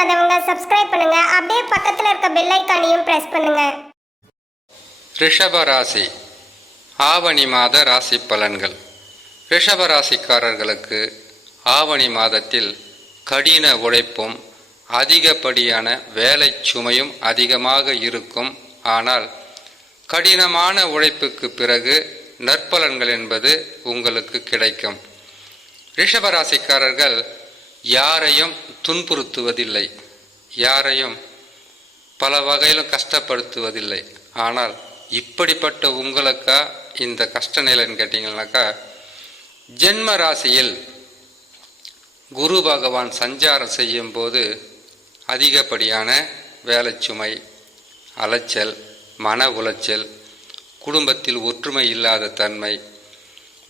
பண்ணாதவங்க சப்ஸ்கிரைப் பண்ணுங்க. அப்படியே பக்கத்துல இருக்க பெல் ஐகானையும் பிரஸ் பண்ணுங்க. ரிஷப ராசி ஆவணி மாத ராசி பலன்கள். ரிஷப ராசிக்காரர்களுக்கு ஆவணி மாதத்தில் கடின உழைப்பும் அதிகப்படியான வேலை சுமையும் அதிகமாக இருக்கும். ஆனால் கடினமான உழைப்புக்கு பிறகு நற்பலன்கள் என்பது உங்களுக்கு கிடைக்கும். ரிஷபராசிக்காரர்கள் யாரையும் துன்புறுத்துவதில்லை, யாரையும் பல வகையிலும் கஷ்டப்படுத்துவதில்லை. ஆனால் இப்படிப்பட்ட உங்களுக்கா இந்த கஷ்ட நிலைன்னு கேட்டிங்கன்னாக்கா, ஜென்ம ராசியில் குரு பகவான் சஞ்சாரம் செய்யும் போது அதிகப்படியான வேலை சுமை, அலைச்சல், மன உளைச்சல், குடும்பத்தில் ஒற்றுமை இல்லாத தன்மை,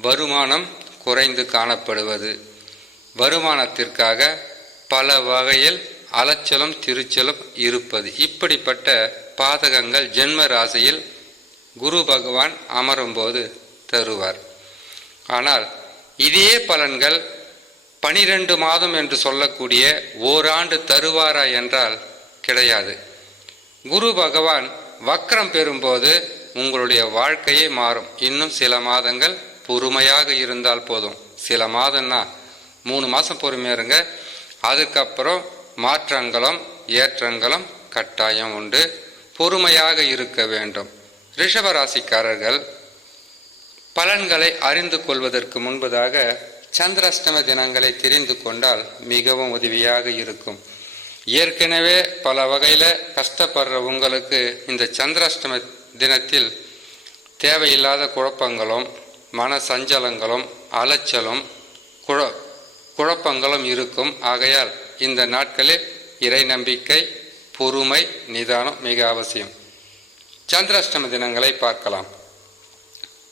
வருமானம் குறைந்து காணப்படுவது, வருமானத்திற்காக பல வகையில் அலைச்சலும் திருச்சலும் இருப்பது, இப்படிப்பட்ட பாதகங்கள் ஜென்ம ராசியில் குரு பகவான் அமரும்போது தருவார். ஆனால் இதே பலன்கள் 12 மாதம் என்று சொல்லக்கூடிய ஓராண்டு தருவாரா என்றால் கிடையாது. குரு பகவான் வக்ரம் பெறும்போது உங்களுடைய வாழ்க்கையே மாறும். இன்னும் சில மாதங்கள் பொறுமையாக இருந்தால் போதும். சில மாதம்னா 3 மாதம் பொறுமையாக இருங்க. அதுக்கப்புறம் மாற்றங்களும் ஏற்றங்களும் கட்டாயம் உண்டு. பொறுமையாக இருக்க வேண்டும். ரிஷபராசிக்காரர்கள் பலன்களை அறிந்து கொள்வதற்கு முன்பதாக சந்திராஷ்டம தினங்களை தெரிந்து கொண்டால் மிகவும் உதவியாக இருக்கும். ஏற்கனவே பல வகையில் கஷ்டப்படுற உங்களுக்கு இந்த சந்திராஷ்டம தினத்தில் தேவையில்லாத குழப்பங்களும் மன சஞ்சலங்களும் அலைச்சலும் குழப்பங்களும் இருக்கும். ஆகையால் இந்த நாட்களில் இறை நம்பிக்கை, பொறுமை, நிதானம் மிக அவசியம். சந்திராஷ்டம தினங்களை பார்க்கலாம்.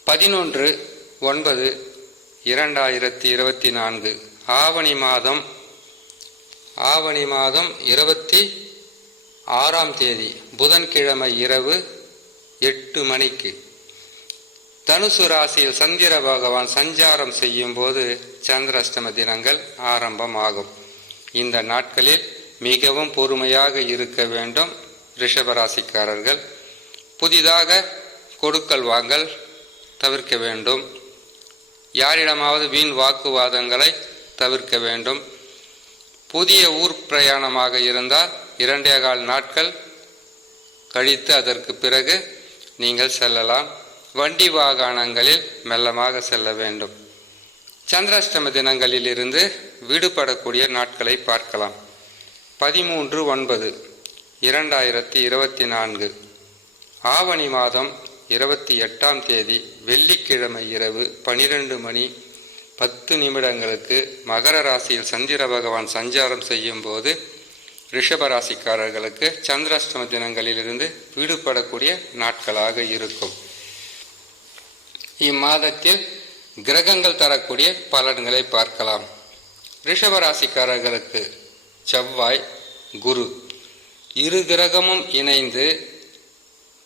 11/9/2024 ஆவணி மாதம் 26ஆம் தேதி புதன்கிழமை இரவு 8 மணிக்கு தனுசு ராசியில் சந்திர பகவான் சஞ்சாரம் செய்யும் போது சந்திராஷ்டம தினங்கள் ஆரம்பமாகும். இந்த நாட்களில் மிகவும் பொறுமையாக இருக்க வேண்டும். ரிஷபராசிக்காரர்கள் புதிதாக கொடுக்கல் வாங்கல் தவிர்க்க வேண்டும். யாரிடமாவது வீண் வாக்குவாதங்களை தவிர்க்க வேண்டும். புதிய ஊர் பிரயாணமாக இருந்தால் 2.25 நாட்கள் கழித்து அதற்கு பிறகு நீங்கள் செல்லலாம். வண்டி வாகனங்களில் மெல்லமாக செல்ல வேண்டும். சந்திராஷ்டம தினங்களில் இருந்து விடுபடக்கூடிய நாட்களை பார்க்கலாம். 13/9/2024 ஆவணி மாதம் 28ஆம் தேதி வெள்ளிக்கிழமை இரவு 12:10 மகர ராசியில் சந்திர பகவான் சஞ்சாரம் செய்யும் போது ரிஷபராசிக்காரர்களுக்கு சந்திராஷ்டம தினங்களிலிருந்து விடுபடக்கூடிய நாட்களாக இருக்கும். இம்மாதத்தில் கிரகங்கள் தரக்கூடிய பலன்களை பார்க்கலாம். ரிஷபராசிக்காரர்களுக்கு செவ்வாய், குரு இரு கிரகமும் இணைந்து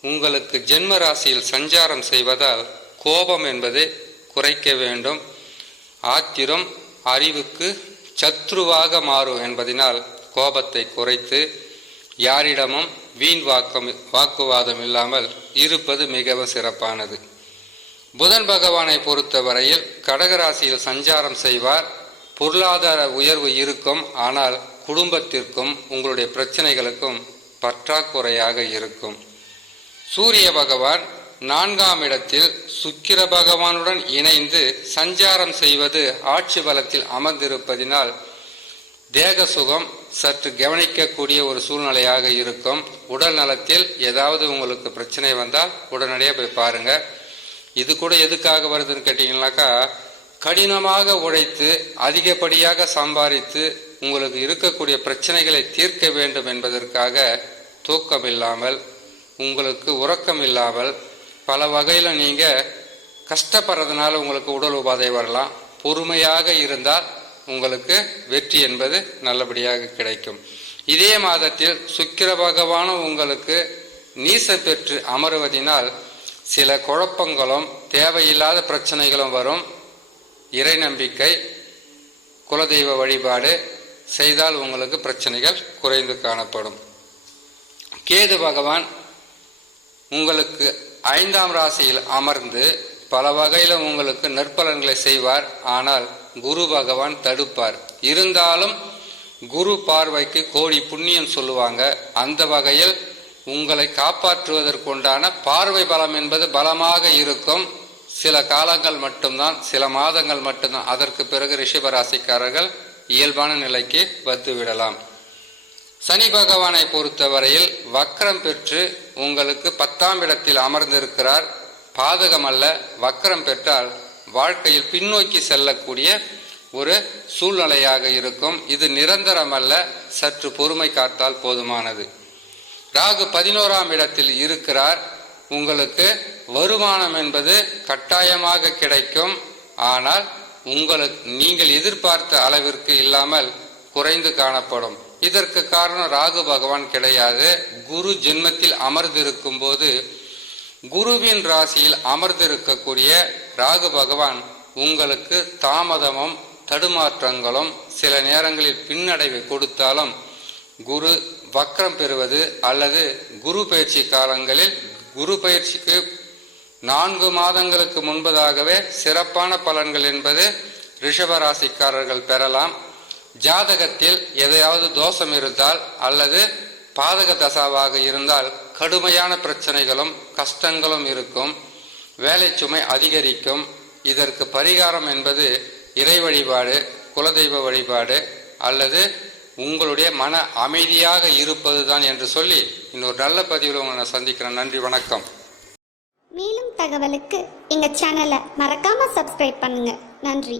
உங்களுக்கு ஜென்ம ராசியில் சஞ்சாரம் செய்வதால் கோபம் என்பதை குறைக்க வேண்டும். ஆத்திரம் அறிவுக்கு சத்ருவாக மாறும் என்பதனால் கோபத்தை குறைத்து யாரிடமும் வீண் வாக்குவாதம் இல்லாமல் இருப்பது மிகவும் சிறப்பானது. புதன் பகவானை பொறுத்தவரையில் கடகராசியில் சஞ்சாரம் செய்வார். பொருளாதார உயர்வு இருக்கும். ஆனால் குடும்பத்திற்கும் உங்களுடைய பிரச்சனைகளுக்கும் பற்றாக்குறையாக இருக்கும். சூரிய பகவான் 4ஆம் இடத்தில் சுக்கிர பகவானுடன் இணைந்து சஞ்சாரம் செய்வது ஆட்சி பலத்தில் அமர்ந்திருப்பதினால் தேக சுகம் சற்று கவனிக்கக்கூடிய ஒரு சூழ்நிலையாக இருக்கும். உடல் நலத்தில் ஏதாவது உங்களுக்கு பிரச்சனை வந்தால் உடனடியாக போய் பாருங்க. இது கூட எதுக்காக வருதுன்னு கேட்டீங்கன்னாக்கா, கடினமாக உழைத்து அதிகப்படியாக சம்பாதித்து உங்களுக்கு இருக்கக்கூடிய பிரச்சனைகளை தீர்க்க வேண்டும் என்பதற்காக தூக்கம் இல்லாமல், உங்களுக்கு உறக்கம் இல்லாமல் பல வகையில் நீங்கள் கஷ்டப்படுறதுனால உங்களுக்கு உடல் உபாதை வரலாம். பொறுமையாக இருந்தால் உங்களுக்கு வெற்றி என்பது நல்லபடியாக கிடைக்கும். இதே மாதத்தில் சுக்கிர பகவானும் உங்களுக்கு நீசம் பெற்று அமருவதினால் சில குழப்பங்களும் தேவையில்லாத பிரச்சனைகளும் வரும். இறை நம்பிக்கை, குலதெய்வ வழிபாடு, செய்தால் உங்களுக்கு பிரச்சனைகள் குறைந்து காணப்படும். கேது பகவான் உங்களுக்கு 5ஆம் ராசியில் அமர்ந்து பல வகையில் உங்களுக்கு நற்பலன்களை செய்வார். ஆனால் குரு பகவான் தடுப்பார். இருந்தாலும் குரு பார்வைக்கு கோடி புண்ணியம் சொல்லுவாங்க. அந்த வகையில் உங்களை காப்பாற்றுவதற்குண்டான பார்வை பலம் என்பது பலமாக இருக்கும். சில காலங்கள் மட்டும்தான், சில மாதங்கள் மட்டும்தான். அதற்கு பிறகு ரிஷபராசிக்காரர்கள் இயல்பான நிலைக்கு வந்துவிடலாம். சனி பகவானை பொறுத்தவரையில் வக்ரம் பெற்று உங்களுக்கு 10ஆம் இடத்தில் அமர்ந்திருக்கிறார். பாதகம் அல்ல. வக்ரம் பெற்றால் வாழ்க்கையில் பின்னோக்கி செல்லக்கூடிய ஒரு சூழ்நிலையாக இருக்கும். இது நிரந்தரம் அல்ல. சற்று பொறுமை காத்தால் போதுமானது. ராகு 11ஆம் இடத்தில் இருக்கிறார். உங்களுக்கு வருமானம் என்பது கட்டாயமாக கிடைக்கும். ஆனால் நீங்கள் எதிர்பார்த்த அளவிற்கு இல்லாமல் குறைந்து காணப்படும். இதற்கு காரணம் ராகு பகவான் கிடையாது. குரு ஜென்மத்தில் அமர்ந்திருக்கும் போது குருவின் ராசியில் அமர்ந்திருக்கக்கூடிய ராகு பகவான் உங்களுக்கு தாமதமும் தடுமாற்றங்களும் சில நேரங்களில் பின்னடைவை கொடுத்தாலும் குரு வக்ரம் பெறுவது அல்லது குரு பயிற்சி காலங்களில் குரு பயிற்சிக்கு 4 மாதங்களுக்கு முன்பதாகவே சிறப்பான பலன்கள் என்பது ரிஷபராசிக்காரர்கள் பெறலாம். ஜாதகத்தில் எதையாவது தோஷம் இருந்தால் அல்லது பாதக தசாவாக இருந்தால் கடுமையான பிரச்சனைகளும் கஷ்டங்களும் இருக்கும். வேலை சுமை அதிகரிக்கும். இதற்கு பரிகாரம் என்பது இறை வழிபாடு, குலதெய்வ வழிபாடு அல்லது உங்களுடைய மன அமைதியாக இருப்பதுதான் என்று சொல்லி இன்னொரு நல்ல பதிவில் உங்களை நான் சந்திக்கிறேன். நன்றி, வணக்கம். மேலும் தகவலுக்கு எங்க சேனலை மறக்காம சப்ஸ்கிரைப் பண்ணுங்க. நன்றி.